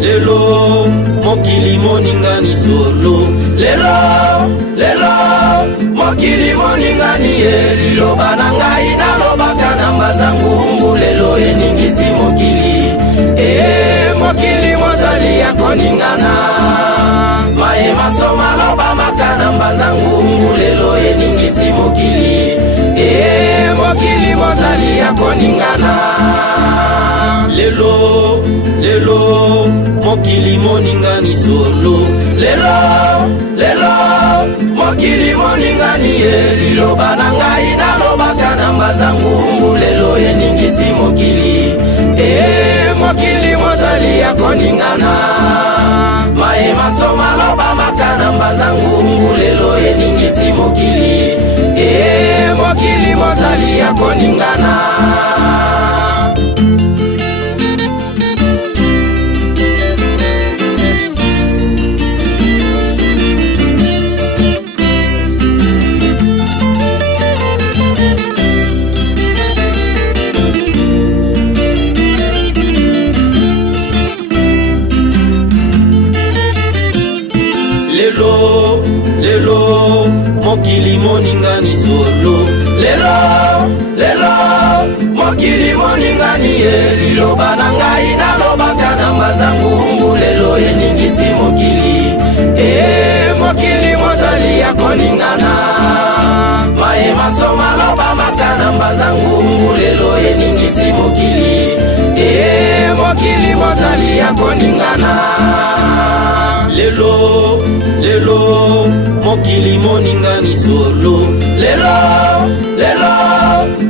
Lelo, mokili moningani solo. Lelo, mokili moningani liloba na ngai nalobaka na mbazangu. Lelo eningisi mokili, mokili mozali ya koningana. Mae masoma loba makana mbazangu. Lelo eningisi mokili, mokili mozali ya koningana. Lelo, mokili moningani solo. Lelo, mokili moningani liloba na ngai nalobaka na mbazangu. Lelo eningisi mokili, mokili mozali ya koningana. Mae masoma loba makana mbazangu. Lelo eningisi mokili, mokili mozali ya koningana. Lelo, mokili moningani solo. Lelo, mokili moningani liloba na ngai nalobaka na mbazangu. Lelo eningisi mokili, mokili mozali ya koningana. Mae masoma loba makana mbazangu. Lelo eningisi mokili, mokili mozali ya koningana. Lelo, mokili moningani solo. Lelo,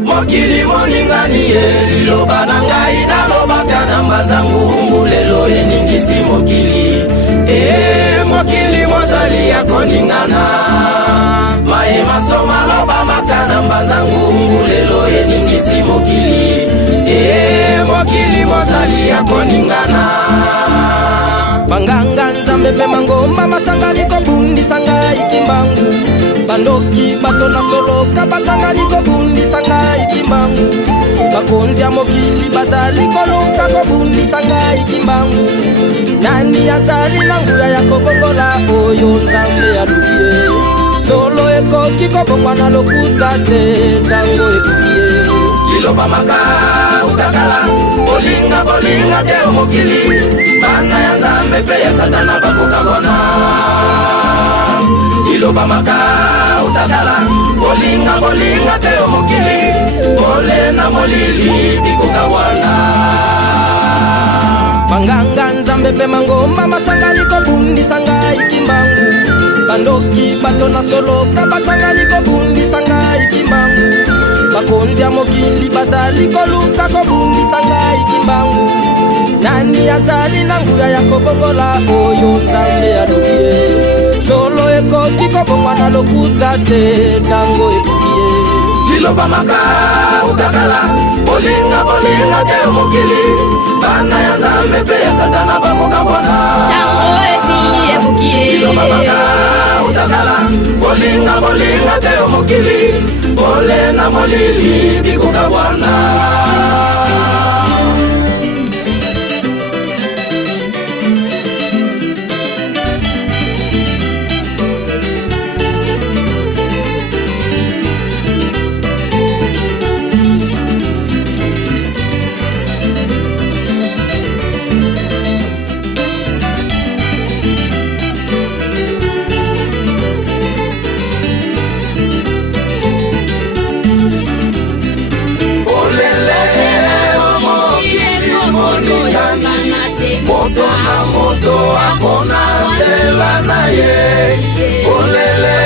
mokili moningani liloba na ngai nalobaka na mbazangu. Lelo eningisi mokili, mokili mozali ya koningana. Mae masoma loba makana mbazangu. Lelo eningisi mokili, mokili mozali ya koningana. Banganga nzambe pe mangomba masangani ko bundi sanga ikimbangu. Bandoki bato na soloka basangani ko bundi sanga ikimbangu. Bakonzi ya mokili bazali koluka ko bundi sanga ikimbangu. Nani azali na nguya ya kobongola oyo nzambe ya lukie. Solo ekoki kobongwa na lokuta te tango ekukie. Liloba maka utakala, bolinga te omokili. Bana ya nzambe pe ya satana bakokabona. Liloba maka utakala, bolinga te omokili. Mole na molili bikokabona. Banganga nzambe pe mangomba masangani ko bundi sanga ikimbangu. Bandoki bato na soloka basangani ko bundi sanga ikimbangu. Bakonzi ya mokili bazali koluka ko bundi sanga ikimbangu. Nani azali na nguya ya kobongola oyo nzambe ya lukie. Solo ekoki kobongwa na lokuta te tango ekukie. Liloba maka utakala, bolinga te omokili. Bana ya nzambe pe ya satana bakokabona. Tango esili ekukie. Liloba maka utakala, bolinga te omokili. Mole na molili bikokabona. Moto na moto akona tela na ye. Olele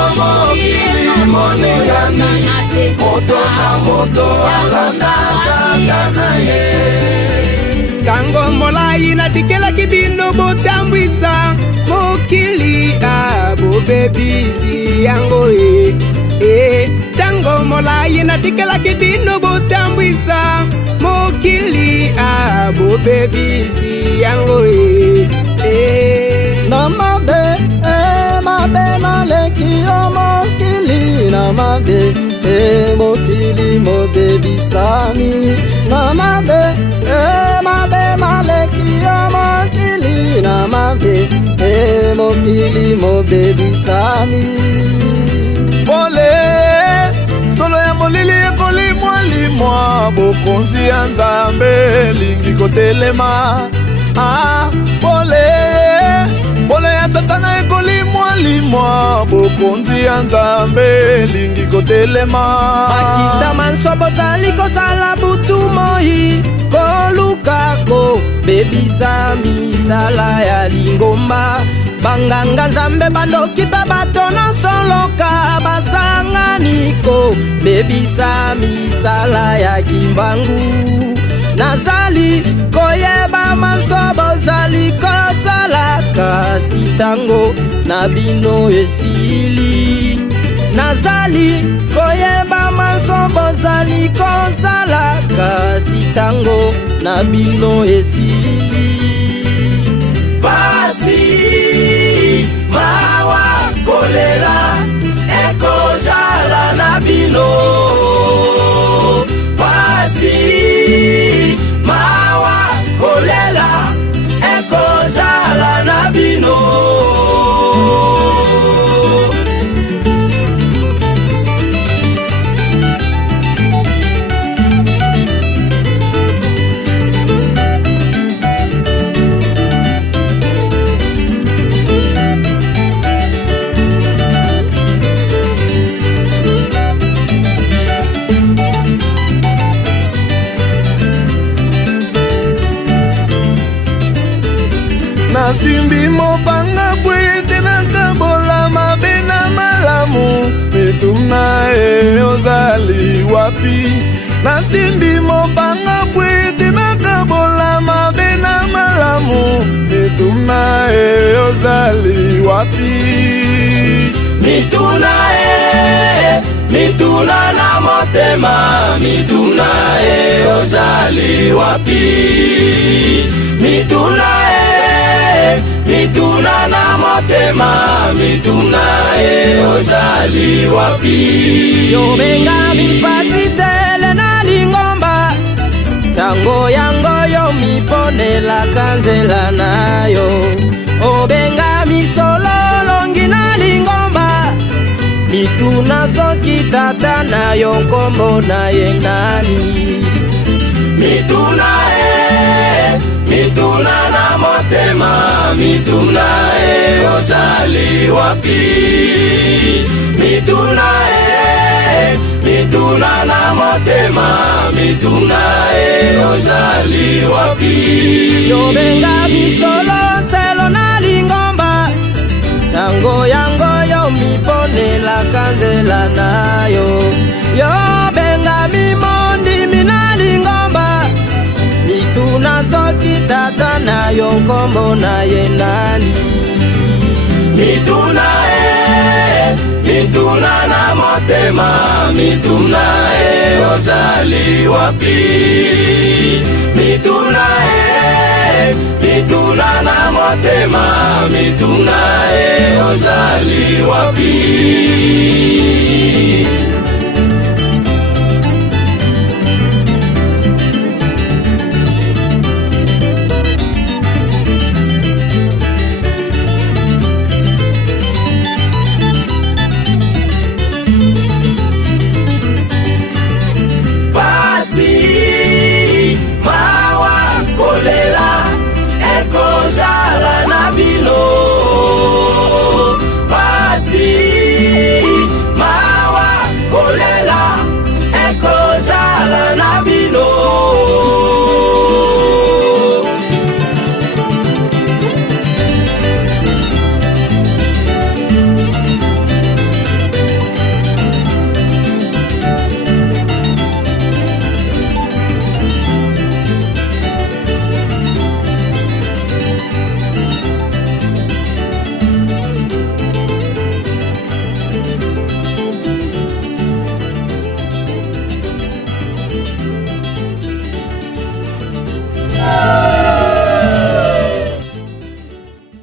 omokili moningani. Moto na moto alanda kaka na ye. Kango molai na tikela kibino botambwisa. Mokili abobebisi yango molai natikelaki bino botambwisa mokili bobebisi yango na mabe maleki yo mokili na mabe mokili mobebisami na mabe maleki yo mokili na mabe mokili mobebisami. Pole solo ya molili ekolimwalimwa bokonzi ya Nzambe lingi kotelema. Pole ya Satana ekolimwalimwa bokonzi ya Nzambe lingi kotelema. Makita manso bozali kosala butu moi kolukako bebisa misala ya lingomba. Banganga Nzambe bandoki mpe bato na soloka basanganiko bebisa misala ya kimbangu. Nazali koyeba manso bozali kosala kasi tango na bino esili. Nazali koyeba manso bozali kosala kasi tango na bino esili. Pasi mawa kolela ekozala na bino. Pasi mawa kolela ekozala na bino. Nasimbi mopanga kwete nakabola mabe na malamu mituna ozali wapi. Nasimbi mopanga kwete nakabola mabe na malamu mituna ozali wapi. Mituna na motema mituna ozali wapi. Mituna na motema mituna ozali wapi. Yo benga mipasi tele na lingomba tango yango yo miponela kanzela nayo. Obenga misololongi na lingomba mituna soki tata na yo nkombo na ye nani. Mituna na motema mituna ozali wapi. Mituna na motema mituna ozali wapi. Yo benga misolo selo na lingomba tango yango yo miponela kanzela nayo. Yo benga mimondi mina lingomba mituna soki tata na yo nkombo na ye nani. Mituna na motema mituna ozali wapi. Mituna na motema mituna ozali wapi.